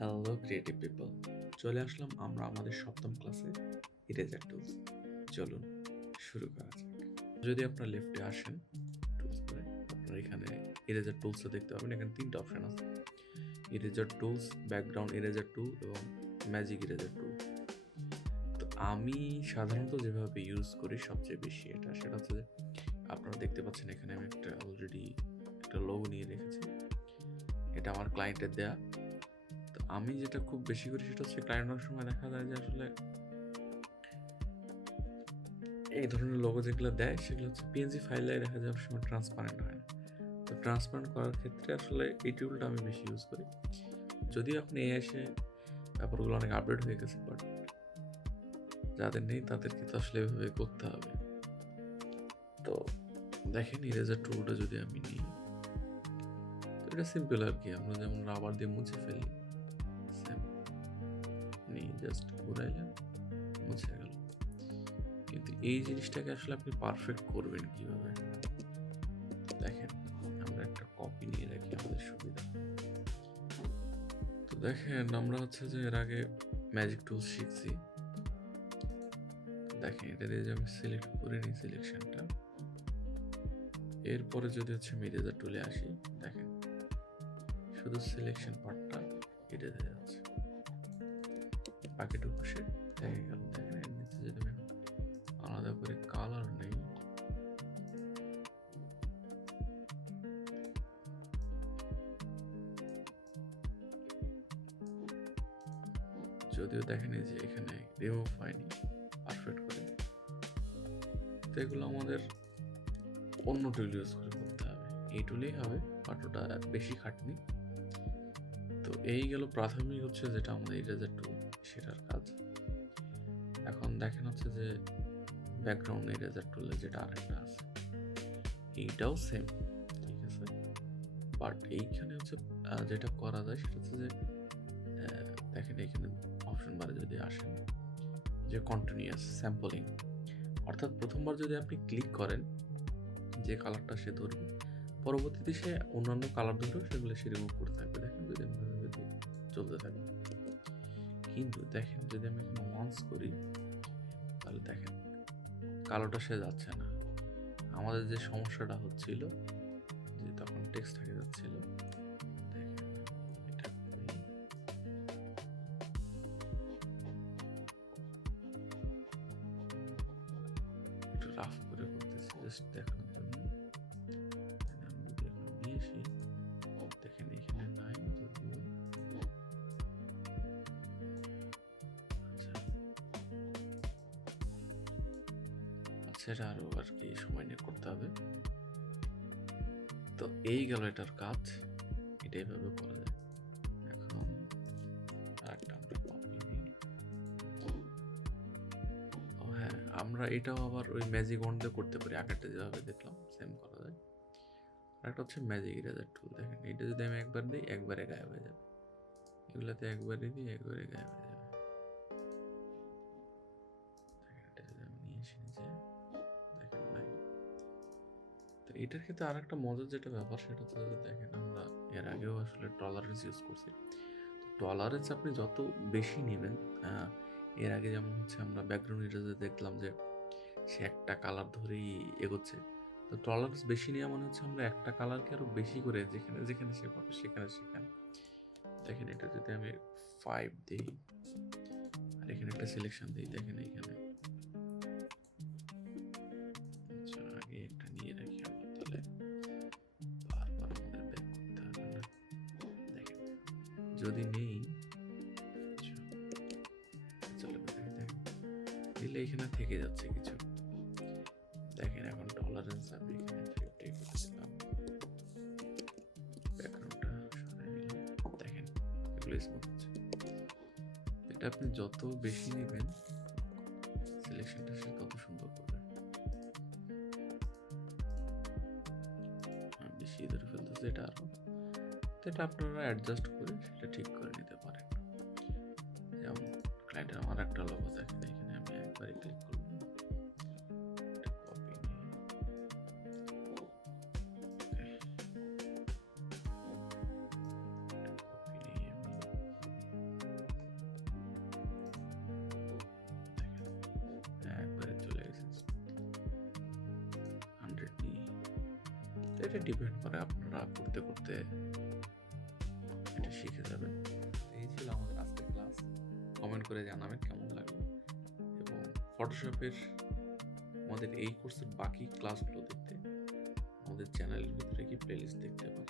Hello creative people, চলে আসলাম আমরা আমাদের সপ্তম ক্লাসে ইরেজার টুলস। চলুন শুরু করা যাক। যদি আপনার লেফটে আসেন টুলস করে, আপনার এখানে ইরেজার টুলসে দেখতে পাবেন। এখানে তিনটা অপশন আছে: ইরেজার টুলস, ব্যাকগ্রাউন্ড ইরেজার টুল এবং ম্যাজিক ইরেজার টুল। তো আমি সাধারণত যেভাবে ইউজ করি সবচেয়ে বেশি সেটা হচ্ছে যে আপনারা দেখতে পাচ্ছেন এখানে আমি অলরেডি একটা লোগো নিয়ে রেখেছি। এটা আমার ক্লায়েন্টের দেয়া। তো আমি যেটা খুব বেশি করি সেটা হচ্ছে ক্লায়েন্টের সময় দেখা যায় যে আসলে এই ধরনের লোগো যেগুলো দেয় সেগুলো হচ্ছে পিএনজি ফাইলে দেখা যায় সময় ট্রান্সপারেন্ট হয় না। তো ট্রান্সপারেন্ট করার ক্ষেত্রে আসলে এই টুলটা আমি বেশি ইউজ করি। যদিও এখন এসে ব্যাপারগুলো অনেক আপডেট হয়ে গেছে, বাট যাদের নেই তাদেরকে তো আসলে এভাবে করতে হবে। তো দেখেন ইরেজার টুলটা যদি আমি নিই, তো এটা সিম্পল আর কি, আমরা যেমন রাবার দিয়ে মুছে ফেলি সেম নিই, জাস্ট ঘুরাইলাম মুছে গেল। কিন্তু এই জিনিসটাকে আসলে আপনি পারফেক্ট করবেন কিভাবে? দেখেন আমরা একটা কপি নিয়ে রাখি আমাদের সুবিধা। তো দেখেন আমরা হচ্ছে যে এর আগে ম্যাজিক টুলস শিখছি। দেখেন এটা দিয়ে যে আমি সিলেক্ট করে নিই সিলেকশনটা, এরপরে যদি হচ্ছে ইরেজার টুলে আসি, দেখেন শুধু সিলেকশন পার্টটা কেটে দেওয়া যাচ্ছে, বাকিটুকু সে দেখে গেল। দেখেন এর নিচে যদি আমি আলাদা করে কালার নেই, যদিও দেখেন যে এখানে রিমুভ হয়নি পারফেক্ট করে, তো এগুলো আমাদের অন্য টুল ইউজ করে করতে হবে। এই টুলেই হবে, বাট ওটা বেশি খাটনি। তো এই গেল প্রাথমিক হচ্ছে যেটা আমাদের ইরেজার টুল সেটার কাজ। এখন দেখেন হচ্ছে যে ব্যাকগ্রাউন্ড ইরেজার টুলে যেটা আরেকটা আছে, এইটাও সেম, ঠিক আছে। বাট এইখানে হচ্ছে যেটা করা যায় সেটা হচ্ছে যে দেখেন এখানে অপশন বারে যদি আসেন যে কন্টিনিউয়াস স্যাম্পলিং, অর্থাৎ প্রথমবার যদি আপনি ক্লিক করেন যে কালারটা সে ধরবে, পরবর্তীতে সে অন্যান্য কালার ধরেও সেগুলো সে রিমুভ করতে থাকবে। দেখেন যদি আমি চলতে থাকবে। কিন্তু দেখেন যদি আমি এখানে ওয়ান্স করি, তাহলে দেখেন কালোটা সে যাচ্ছে না। আমাদের যে সমস্যাটা হচ্ছিল যে তখন টেক্সট থেকে যাচ্ছিল, দেখেন এটা একটু রাফ করে করতেছি জাস্ট দেখানোর জন্য। আমি যদি এখানে নিয়ে আসি, দেখেন এখানে নাই যদিও। সেটা আরো আর কি সময় নিয়ে করতে হবে। তো এই গেল এটার কাজ, এটা এভাবে করা যায়। এখন আরেকটা আমরা কপি নিই। ও হ্যাঁ, আমরা এটাও আবার ওই ম্যাজিক ওয়ান্ড দিয়ে করতে পারি, আগেরটা যেভাবে দেখলাম সেম করা যায়। আরেকটা হচ্ছে ম্যাজিক ইরেজার টুল। দেখেন এটা যদি আমি একবার দিই একবারে গায়েব হয়ে যাবে, এগুলাতে একবারে দিই একবারে গায়েব হয়ে যাবে। দেখেন এটা যদি আমি নিয়ে এসে নিচে, দেখেন নাই। তো এটার ক্ষেত্রে আর একটা মজার যেটা ব্যাপার সেটা হচ্ছে দেখেন আমরা এর আগেও আসলে টলারেন্স ইউজ করছি। টলারেন্স আপনি যত বেশি নেবেন, এর আগে যেমন হচ্ছে আমরা ব্যাকগ্রাউন্ড ইরেজার দেখলাম যে সে একটা কালার ধরেই এগোচ্ছে। তো টলারেন্স বেশি নেওয়া মানে হচ্ছে আমরা একটা কালারকে আরো বেশি করে যেখানে যেখানে সে পাবে সেখানে সেখানে। দেখেন এটা যদি আমি 5 দিই আর এখানে একটা সিলেকশন দিই, দেখেন এখানে আগে একটা নিয়ে রাখি আমরা, তাহলে বারবার আমাদের ব্যাক করতে হবে না। দেখেন যদি নেই চলে দেখেন দিলে এখানে থেকে যাচ্ছে কিছু। দেখেন এখন টলারেন্স আমি এখানে 50 করেছিলাম, ব্যাকগ্রাউন্ডটা সরাই নিলাম, দেখেন এগুলো স্মুথ হচ্ছে। এটা আপনি যত বেশি নেবেন সিলেকশনটা সে তত সুন্দর করবে। বেশি ধরে ফেলতেছে এটা আরো, তো এটা আপনারা অ্যাডজাস্ট করে সেটা ঠিক করে নিতে পারেন। যেমন ক্লায়েন্টের আমার একটা লোগো দেখেন, এখানে আমি একবারই ক্লিক করব, কপি নিয়ে তো এটা ডিপেন্ড করে, আপনারা করতে করতে এটা শিখে যাবেন। এই ছিল আমাদের আজকের ক্লাস। কমেন্ট করে জানাবেন কেমন লাগলো, এবং ফটোশপের আমাদের এই কোর্সের বাকি ক্লাসগুলো দেখতে আমাদের চ্যানেলের ভিতরে কি প্লেলিস্ট দেখতে পারেন।